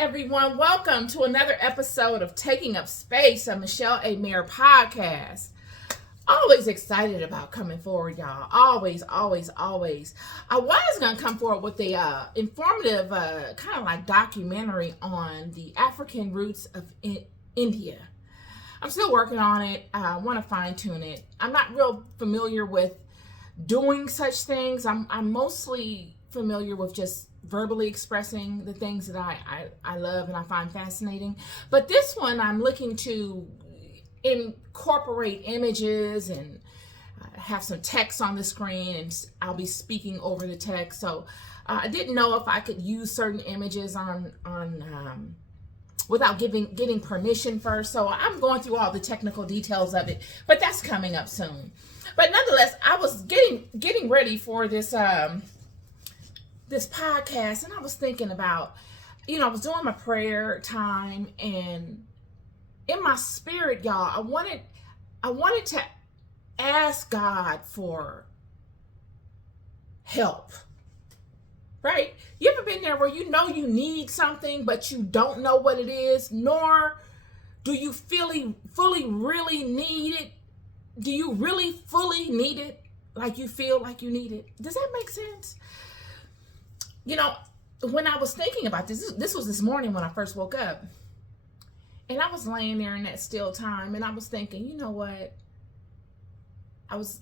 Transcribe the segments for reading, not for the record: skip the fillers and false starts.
everyone. Welcome to another episode of Taking Up Space, a Michelle A. Mayer podcast. Always excited about coming forward, y'all. Always. I was going to come forward with the informative kind of like documentary on the African roots of India. I'm still working on it. I want to fine tune it. I'm not real familiar with doing such things. I'm mostly familiar with just verbally expressing the things that I love and I find fascinating. But this one, I'm looking to incorporate images and have some text on the screen, and I'll be speaking over the text. So I didn't know if I could use certain images on without getting permission first. So I'm going through all the technical details of it, but that's coming up soon. But nonetheless, I was getting ready for this this podcast, and I was thinking about, I was doing my prayer time, and in my spirit, y'all, I wanted to ask God for help. Right? You ever been there where you know you need something, but you don't know what it is, nor do you fully really need it? Do you really fully need it like you feel like you need it? Does that make sense? When I was thinking about this was this morning when I first woke up. And I was laying there in that still time, and I was thinking, you know what? I was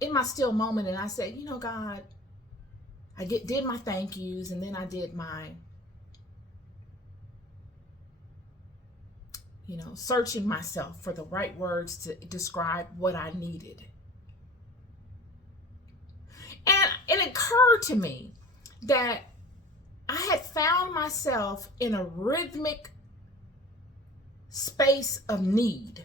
in my still moment, and I said, God, I did my thank yous, and then I did my, searching myself for the right words to describe what I needed. And it occurred to me that I had found myself in a rhythmic space of need.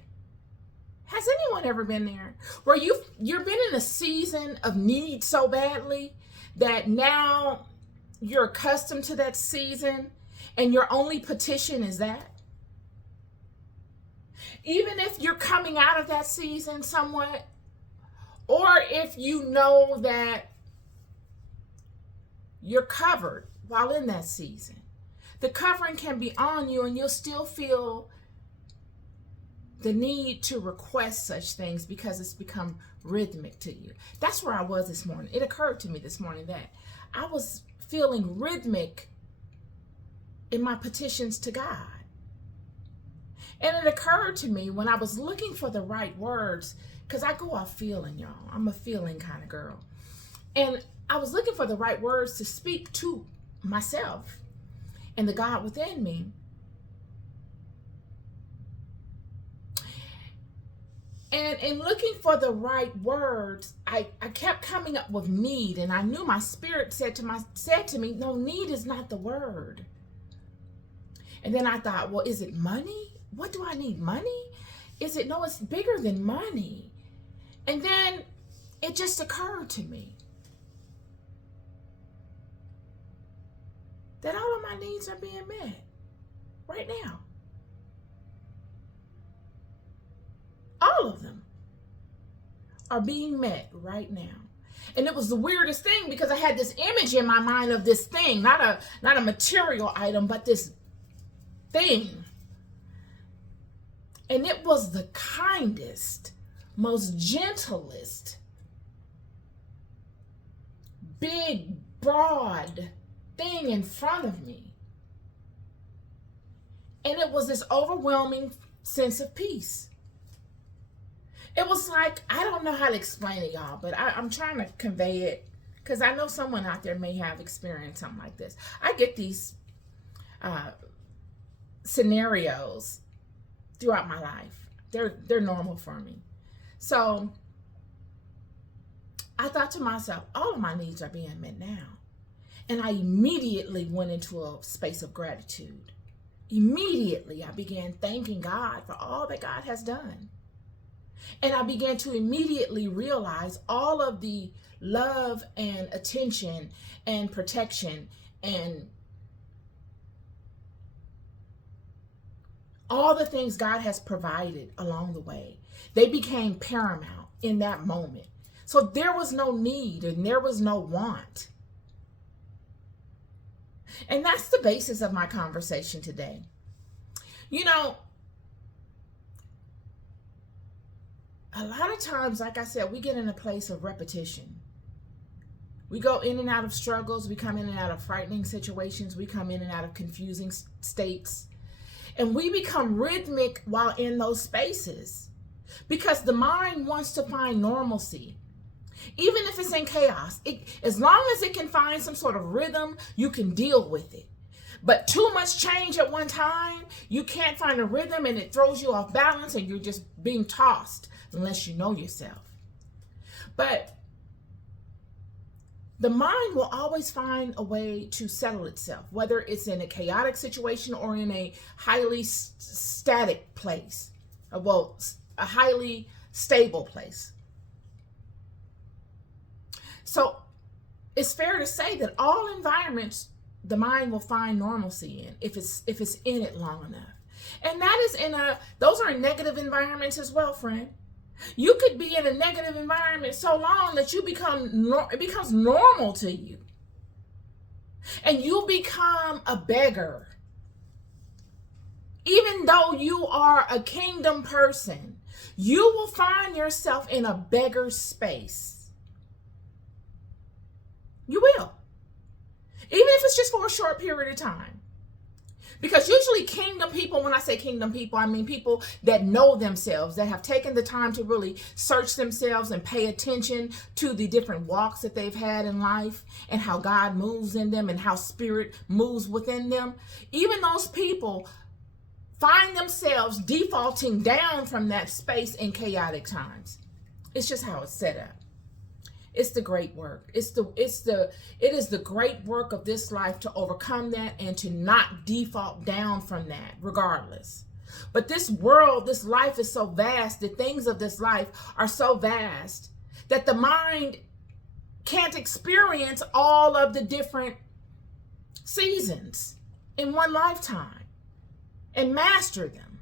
Has anyone ever been there where you've been in a season of need so badly that now you're accustomed to that season and your only petition is that? Even if you're coming out of that season somewhat, or if you know that you're covered while in that season, the covering can be on you and you'll still feel the need to request such things because it's become rhythmic to you. That's where I was this morning. It occurred to me this morning that I was feeling rhythmic in my petitions to God. And it occurred to me when I was looking for the right words, because I go off feeling, y'all. I'm a feeling kind of girl. And I was looking for the right words to speak to myself and the God within me. And in looking for the right words, I kept coming up with need, and I knew my spirit said to me, no, need is not the word. And then I thought, well, is it money? What do I need? Money? No, it's bigger than money. And then it just occurred to me that all of my needs are being met right now. All of them are being met right now. And it was the weirdest thing because I had this image in my mind of this thing, not a material item, but this thing. And it was the kindest, most gentlest, big, broad thing in front of me. And it was this overwhelming sense of peace. It was like, I don't know how to explain it, y'all, but I'm trying to convey it because I know someone out there may have experienced something like this. I get these scenarios throughout my life. They're normal for me. So I thought to myself, all of my needs are being met now. And I immediately went into a space of gratitude. Immediately, I began thanking God for all that God has done. And I began to immediately realize all of the love and attention and protection and all the things God has provided along the way. They became paramount in that moment. So there was no need and there was no want. And that's the basis of my conversation today. You know, a lot of times, like I said, we get in a place of repetition. We go in and out of struggles. We come in and out of frightening situations. We come in and out of confusing states. And we become rhythmic while in those spaces because the mind wants to find normalcy. Even if it's in chaos, as long as it can find some sort of rhythm, you can deal with it. But too much change at one time, you can't find a rhythm and it throws you off balance and you're just being tossed unless you know yourself. But the mind will always find a way to settle itself, whether it's in a chaotic situation or in a highly static place, well, a highly stable place. So it's fair to say that all environments the mind will find normalcy in if it's in it long enough. And that is those are negative environments as well, friend. You could be in a negative environment so long that it becomes normal to you. And you become a beggar. Even though you are a kingdom person, you will find yourself in a beggar space. You will. Even if it's just for a short period of time. Because usually kingdom people, when I say kingdom people, I mean people that know themselves, that have taken the time to really search themselves and pay attention to the different walks that they've had in life and how God moves in them and how spirit moves within them. Even those people find themselves defaulting down from that space in chaotic times. It's just how it's set up. It's the great work. It is the great work of this life to overcome that and to not default down from that regardless. But this world, this life is so vast. The things of this life are so vast that the mind can't experience all of the different seasons in one lifetime and master them.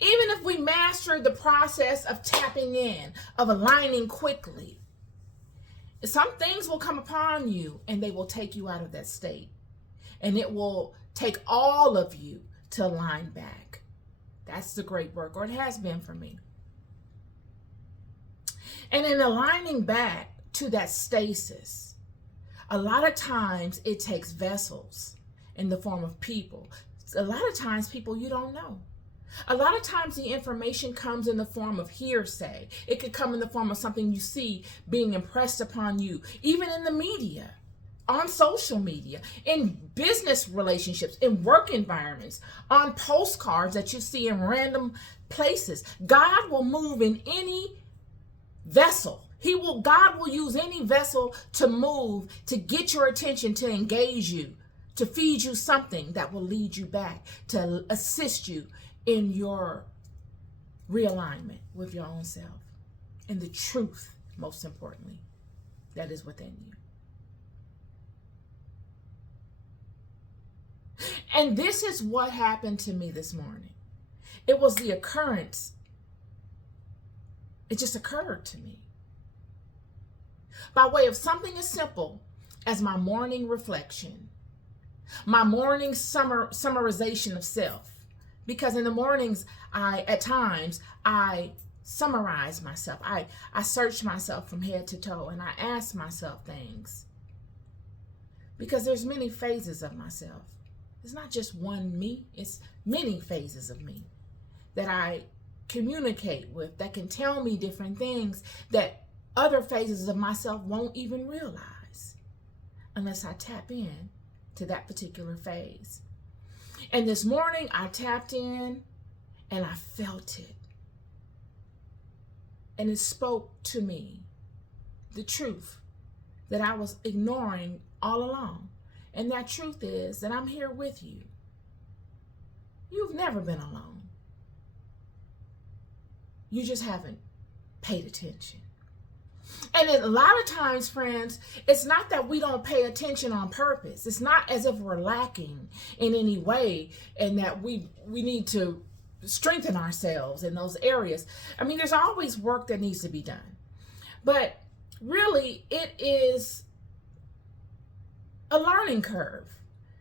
Even if we master the process of tapping in, of aligning quickly, some things will come upon you and they will take you out of that state. And it will take all of you to align back. That's the great work, or it has been for me. And in aligning back to that stasis, a lot of times it takes vessels in the form of people. A lot of times people you don't know. A lot of times the information comes in the form of hearsay. It could come in the form of something you see being impressed upon you, even in the media, on social media, in business relationships, in work environments, on postcards that you see in random places. God will move in any vessel. God will use any vessel to move, to get your attention, to engage you, to feed you something that will lead you back, to assist you in your realignment with your own self and the truth, most importantly, that is within you. And this is what happened to me this morning. It was the occurrence. It just occurred to me by way of something as simple as my morning reflection, my morning summarization of self. Because in the mornings, at times, I summarize myself. I search myself from head to toe and I ask myself things. Because there's many phases of myself. It's not just one me, it's many phases of me that I communicate with, that can tell me different things that other phases of myself won't even realize unless I tap in to that particular phase. And this morning I tapped in and I felt it. And it spoke to me the truth that I was ignoring all along. And that truth is that I'm here with you. You've never been alone. You just haven't paid attention. And a lot of times, friends, it's not that we don't pay attention on purpose. It's not as if we're lacking in any way and that we need to strengthen ourselves in those areas. I mean, there's always work that needs to be done. But really, it is a learning curve.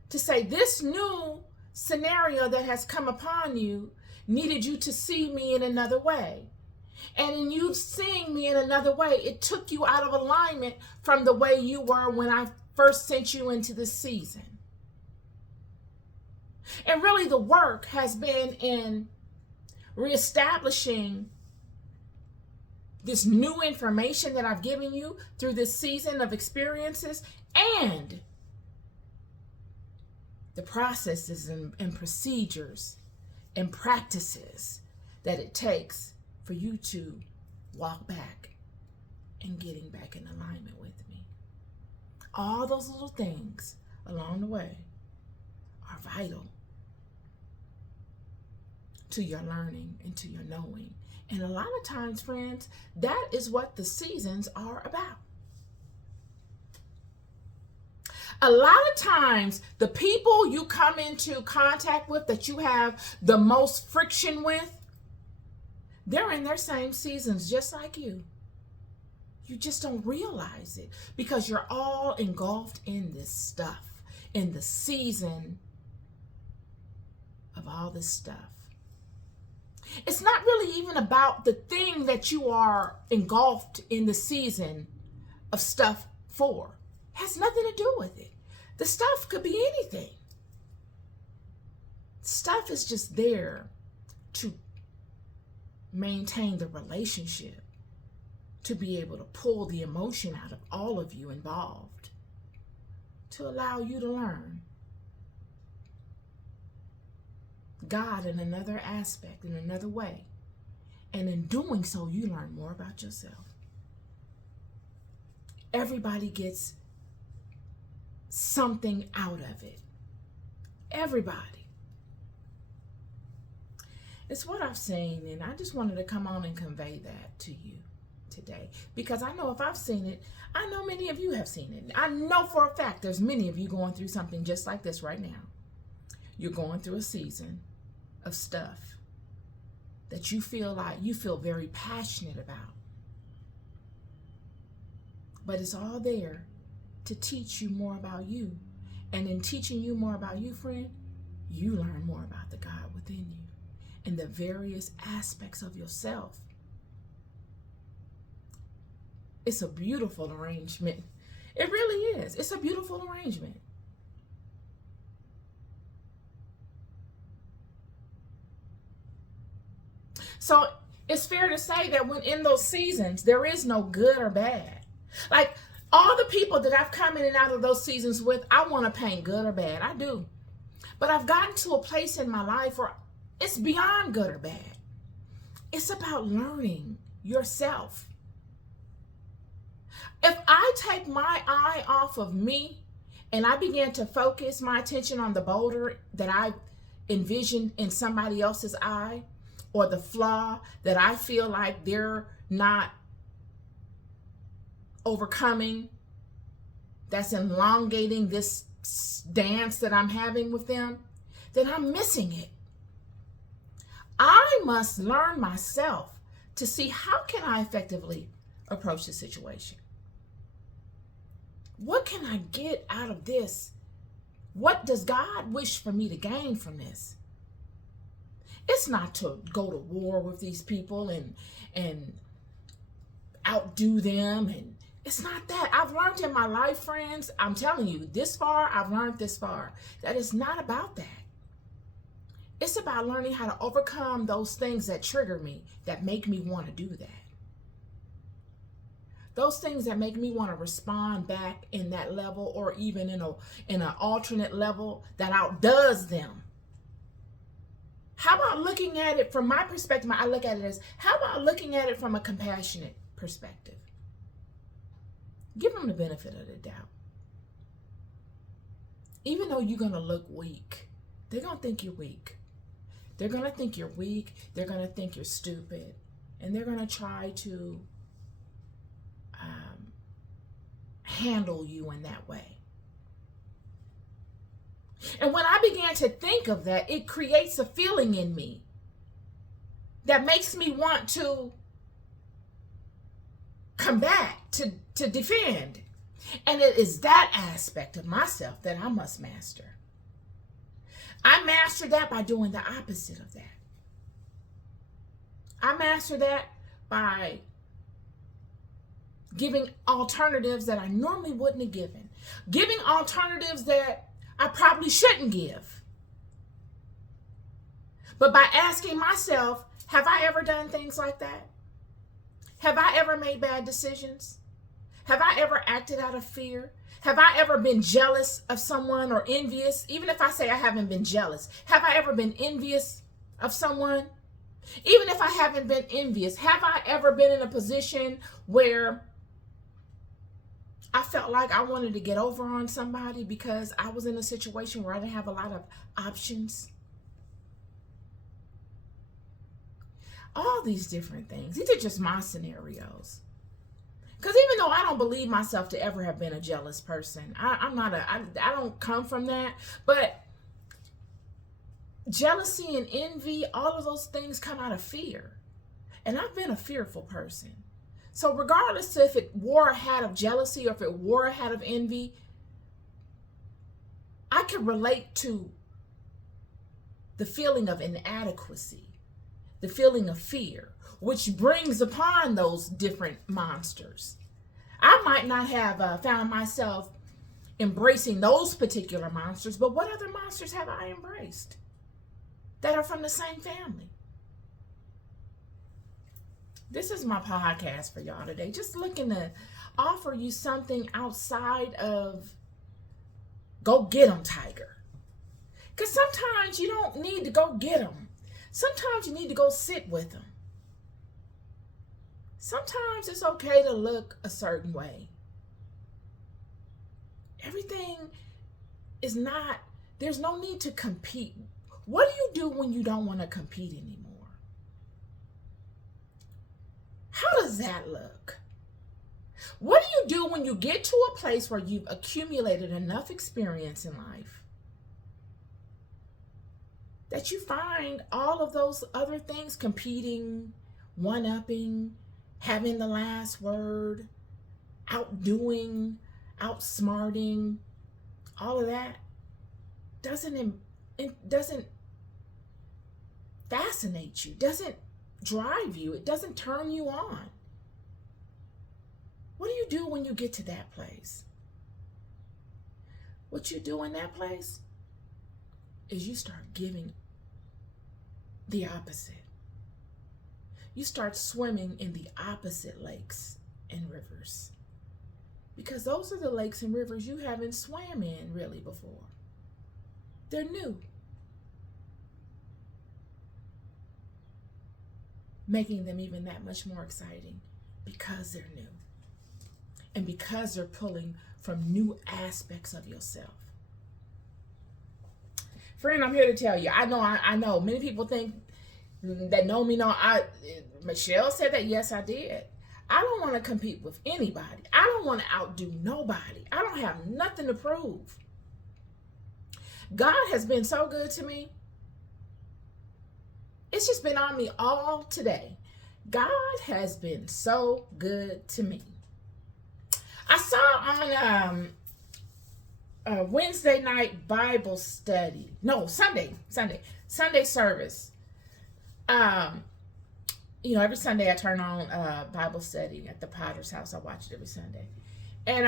to say this new scenario that has come upon you needed you to see me in another way. And in you seeing me in another way, it took you out of alignment from the way you were when I first sent you into this season. And really the work has been in reestablishing this new information that I've given you through this season of experiences, and the processes and procedures and practices that it takes for you to walk back and getting back in alignment with me. All those little things along the way are vital to your learning and to your knowing. And a lot of times, friends, that is what the seasons are about. A lot of times, the people you come into contact with that you have the most friction with, they're in their same seasons just like you. You just don't realize it because you're all engulfed in this stuff, in the season of all this stuff. It's not really even about the thing that you are engulfed in the season of stuff for. It has nothing to do with it. The stuff could be anything. Stuff is just there to maintain the relationship, to be able to pull the emotion out of all of you involved, to allow you to learn God in another aspect, in another way. And in doing so, you learn more about yourself. Everybody gets something out of it. Everybody. It's what I've seen, and I just wanted to come on and convey that to you today. Because I know if I've seen it, I know many of you have seen it. I know for a fact there's many of you going through something just like this right now. You're going through a season of stuff that you feel very passionate about. But it's all there to teach you more about you. And in teaching you more about you, friend, you learn more about the God within you and the various aspects of yourself. It's a beautiful arrangement. It really is. It's a beautiful arrangement. So it's fair to say that when in those seasons, there is no good or bad. Like all the people that I've come in and out of those seasons with, I want to paint good or bad. I do. But I've gotten to a place in my life where it's beyond good or bad. It's about learning yourself. If I take my eye off of me and I begin to focus my attention on the boulder that I envisioned in somebody else's eye, or the flaw that I feel like they're not overcoming, that's elongating this dance that I'm having with them, then I'm missing it. I must learn myself to see how can I effectively approach the situation. What can I get out of this? What does God wish for me to gain from this? It's not to go to war with these people and outdo them. And it's not that. I've learned in my life, friends, I'm telling you, this far, I've learned this far, that it's not about that. It's about learning how to overcome those things that trigger me, that make me want to do that. Those things that make me want to respond back in that level, or even in an alternate level that outdoes them. How about looking at it from my perspective? I look at it as, how about looking at it from a compassionate perspective? Give them the benefit of the doubt. Even though you're going to look weak, they're going to think you're weak. They're going to think you're weak. They're going to think you're stupid. And they're going to try to handle you in that way. And when I began to think of that, it creates a feeling in me that makes me want to combat, to defend. And it is that aspect of myself that I must master. I mastered that by doing the opposite of that. I mastered that by giving alternatives that I normally wouldn't have given. Giving alternatives that I probably shouldn't give. But by asking myself, have I ever done things like that? Have I ever made bad decisions? Have I ever acted out of fear? Have I ever been jealous of someone or envious? Even if I say I haven't been jealous, have I ever been envious of someone? Even if I haven't been envious, have I ever been in a position where I felt like I wanted to get over on somebody because I was in a situation where I didn't have a lot of options? All these different things. These are just my scenarios. Because even though I don't believe myself to ever have been a jealous person, I don't come from that. But jealousy and envy, all of those things come out of fear. And I've been a fearful person. So regardless of if it wore a hat of jealousy or if it wore a hat of envy, I can relate to the feeling of inadequacy, the feeling of fear, which brings upon those different monsters. I might not have found myself embracing those particular monsters, but what other monsters have I embraced that are from the same family? This is my podcast for y'all today. Just looking to offer you something outside of go get 'em, tiger. Because sometimes you don't need to go get them. Sometimes you need to go sit with them. Sometimes it's okay to look a certain way. Everything is not, there's no need to compete. What do you do when you don't want to compete anymore? How does that look? What do you do when you get to a place where you've accumulated enough experience in life that you find all of those other things, competing, one-upping, having the last word, outdoing, outsmarting, all of that it doesn't fascinate you, doesn't drive you, it doesn't turn you on. What do you do when you get to that place? What you do in that place is you start giving the opposite. You start swimming in the opposite lakes and rivers, because those are the lakes and rivers you haven't swam in really before. They're new, making them even that much more exciting because they're new and because they're pulling from new aspects of yourself. Friend, I'm here to tell you, I know many people think that know me know Michelle said that. Yes, I did. I don't want to compete with anybody. I don't want to outdo nobody. I don't have nothing to prove. God has been so good to me. It's just been on me all today. God has been so good to me. I saw on Wednesday night Bible study. No, Sunday service. Every Sunday I turn on Bible study at the Potter's house. I watch it every Sunday. And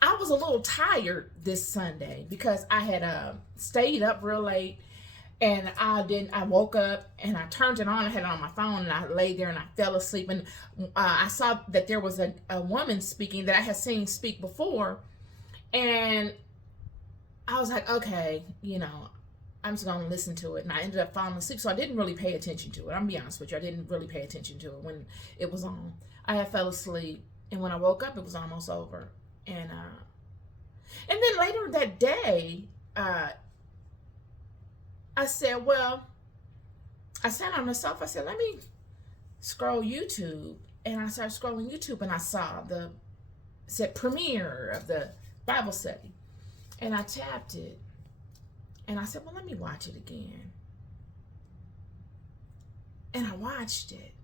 I was a little tired this Sunday because I had stayed up real late, and I woke up and I turned it on. I had it on my phone and I laid there and I fell asleep. And I saw that there was a woman speaking that I had seen speak before. And I was like, okay, I'm just going to listen to it. And I ended up falling asleep. So I didn't really pay attention to it. I'm going to be honest with you. I didn't really pay attention to it when it was on. I had fell asleep. And when I woke up, it was almost over. And then later that day, I said, well, I sat on the sofa. I said, let me scroll YouTube. And I started scrolling YouTube and I saw said premiere of the Bible study. And I tapped it. And I said, well, let me watch it again. And I watched it.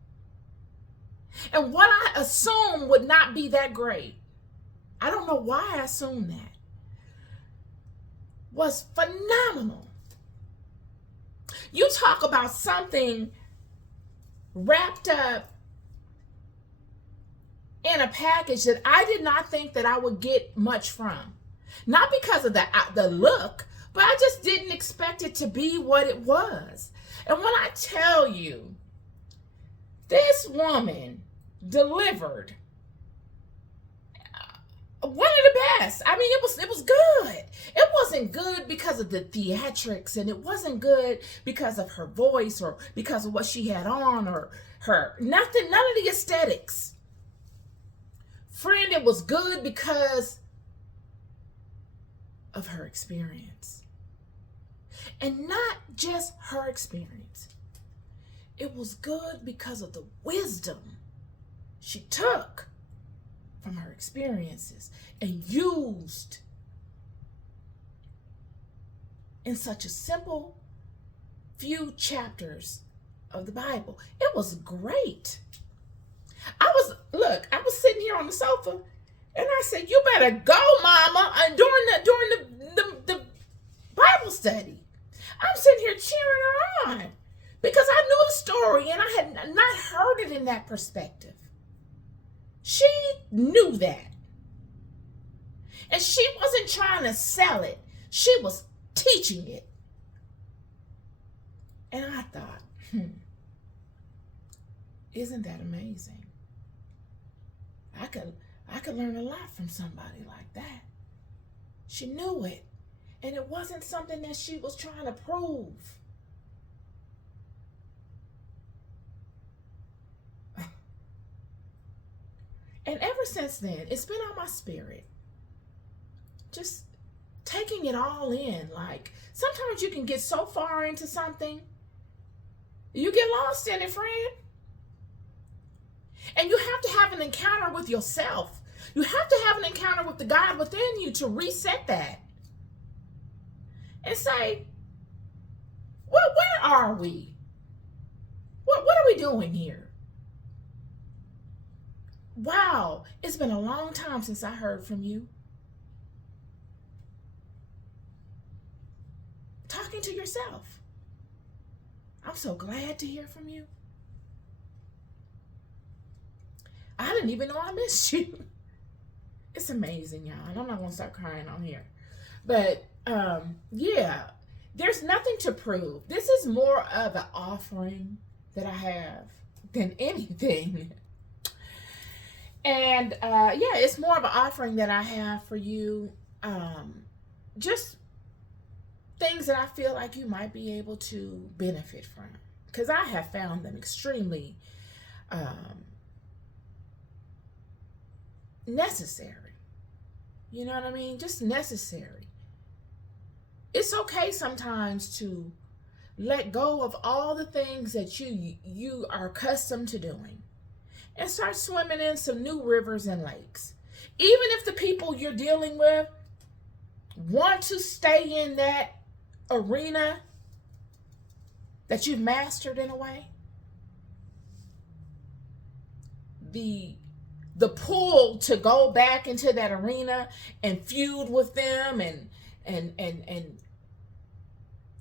And what I assumed would not be that great. I don't know why I assumed that. was phenomenal. You talk about something wrapped up in a package that I did not think that I would get much from. Not because of the look, but I just didn't expect it to be what it was. And when I tell you, this woman delivered one of the best. I mean, it was good. It wasn't good because of the theatrics, and it wasn't good because of her voice or because of what she had on or her nothing, none of the aesthetics. Friend, it was good because of her experience. And not just her experience. It was good because of the wisdom she took from her experiences and used in such a simple few chapters of the Bible. It was great. I was sitting here on the sofa and I said, "You better go, Mama," during the Bible study. I'm sitting here cheering her on because I knew the story and I had not heard it in that perspective. She knew that. And she wasn't trying to sell it. She was teaching it. And I thought, isn't that amazing? I could learn a lot from somebody like that. She knew it. And it wasn't something that she was trying to prove. And ever since then, it's been on my spirit. Just taking it all in. Like, sometimes you can get so far into something, you get lost in it, friend. And you have to have an encounter with yourself. You have to have an encounter with the God within you to reset that. And say, well, where are we? What are we doing here? Wow, it's been a long time since I heard from you. Talking to yourself. I'm so glad to hear from you. I didn't even know I missed you. It's amazing, y'all. And I'm not going to start crying on here. But, yeah, there's nothing to prove. This is more of an offering that I have than anything. And, yeah, it's more of an offering that I have for you. Just things that I feel like you might be able to benefit from. Because I have found them extremely necessary. You know what I mean? Just necessary. It's okay sometimes to let go of all the things that you are accustomed to doing and start swimming in some new rivers and lakes. Even if the people you're dealing with want to stay in that arena that you've mastered in a way, the pull to go back into that arena and feud with them and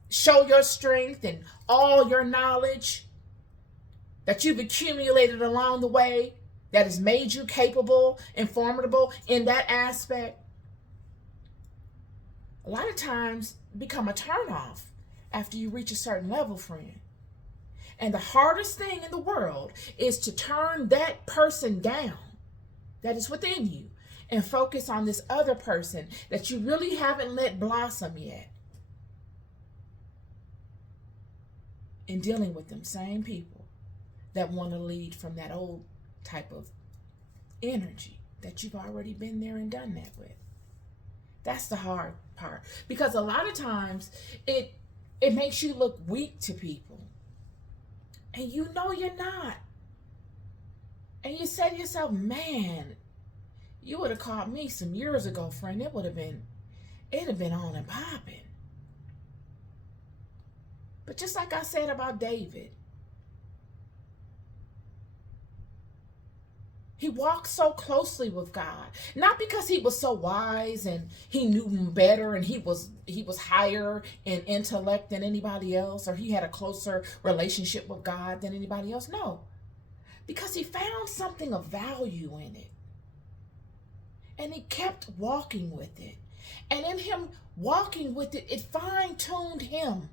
show your strength and all your knowledge that you've accumulated along the way that has made you capable and formidable in that aspect, a lot of times become a turnoff after you reach a certain level, friend. And the hardest thing in the world is to turn that person down that is within you and focus on this other person that you really haven't let blossom yet. In dealing with them same people that want to lead from that old type of energy that you've already been there and done that with. That's the hard part. Because a lot of times it makes you look weak to people. And you know you're not. And you say to yourself, man, you would have caught me some years ago, friend. It'd have been on and popping. But just like I said about David, He walked so closely with God, not because he was so wise and he knew better and he was higher in intellect than anybody else, or he had a closer relationship with God than anybody else. No, because he found something of value in it. And he kept walking with it. And in him walking with it, it fine-tuned him.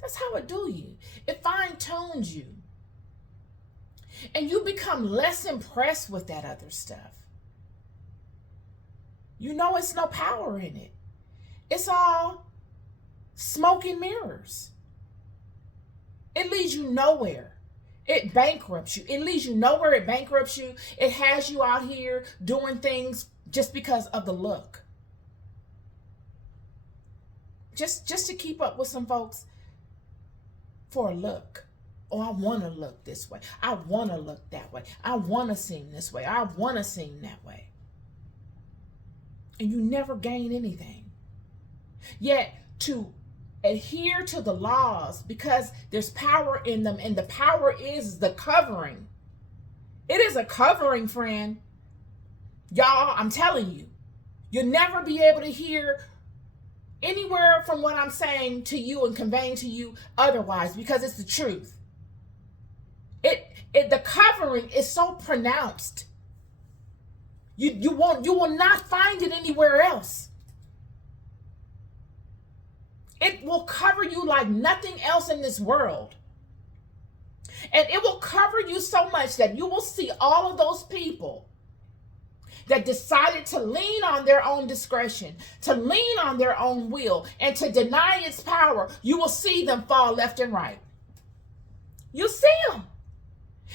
That's how it do you. It fine-tunes you. And you become less impressed with that other stuff. You know it's no power in it. It's all smoke and mirrors. It leads you nowhere. It bankrupts you. It leads you nowhere. It bankrupts you. It has you out here doing things just because of the look. Just to keep up with some folks for a look. Oh, I want to look this way. I want to look that way. I want to seem this way. I want to seem that way. And you never gain anything. Yet to adhere to the laws, because there's power in them, and the power is the covering. It is a covering, friend. Y'all, I'm telling you, you'll never be able to hear anywhere from what I'm saying to you and conveying to you otherwise, because it's the truth. The covering is so pronounced. You will not find it anywhere else. It will cover you like nothing else in this world. And it will cover you so much that you will see all of those people that decided to lean on their own discretion, to lean on their own will, and to deny its power. You will see them fall left and right. You'll see them.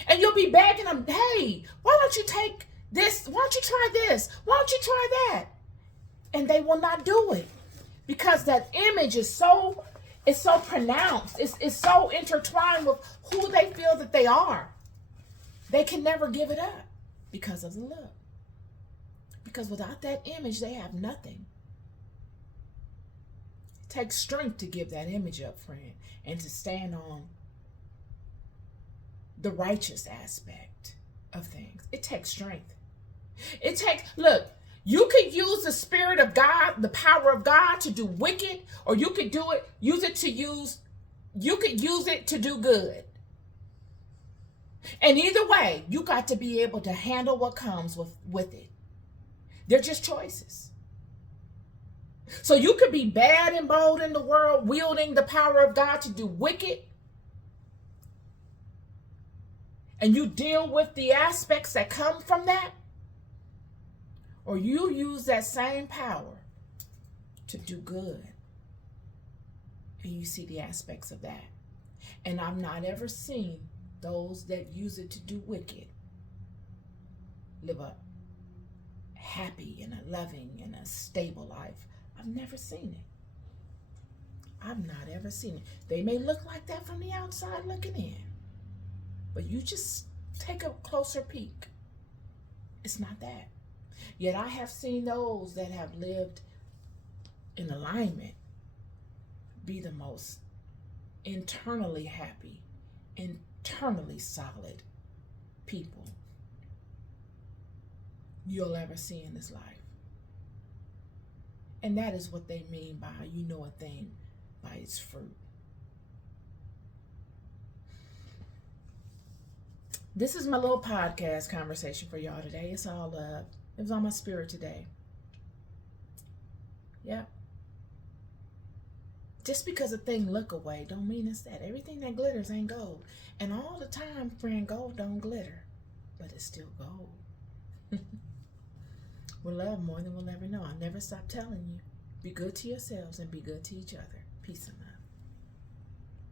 And you'll be begging them, hey, why don't you take this? Why don't you try this? Why don't you try that? And they will not do it, because that image is so pronounced. It's so intertwined with who they feel that they are. They can never give it up because of the look. Because without that image, they have nothing. It takes strength to give that image up, friend, and to stand on the righteous aspect of things. It takes strength. Look, you could use the Spirit of God, the power of God, to do wicked, or you could use it to do good. And either way, you got to be able to handle what comes with it. They're just choices. So you could be bad and bold in the world, wielding the power of God to do wicked, and you deal with the aspects that come from that, or you use that same power to do good, and you see the aspects of that. And I've not ever seen those that use it to do wicked live a happy and a loving and a stable life. I've never seen it. I've not ever seen it. They may look like that from the outside looking in, but you just take a closer peek. It's not that. Yet I have seen those that have lived in alignment be the most internally happy, internally solid people you'll ever see in this life. And that is what they mean by you know a thing by its fruit. This is my little podcast conversation for y'all today. It's all love. It was on my spirit today. Yep. Just because a thing look away don't mean it's that. Everything that glitters ain't gold. And all the time, friend, gold don't glitter. But it's still gold. We'll love more than we'll ever know. I'll never stop telling you. Be good to yourselves and be good to each other. Peace and love.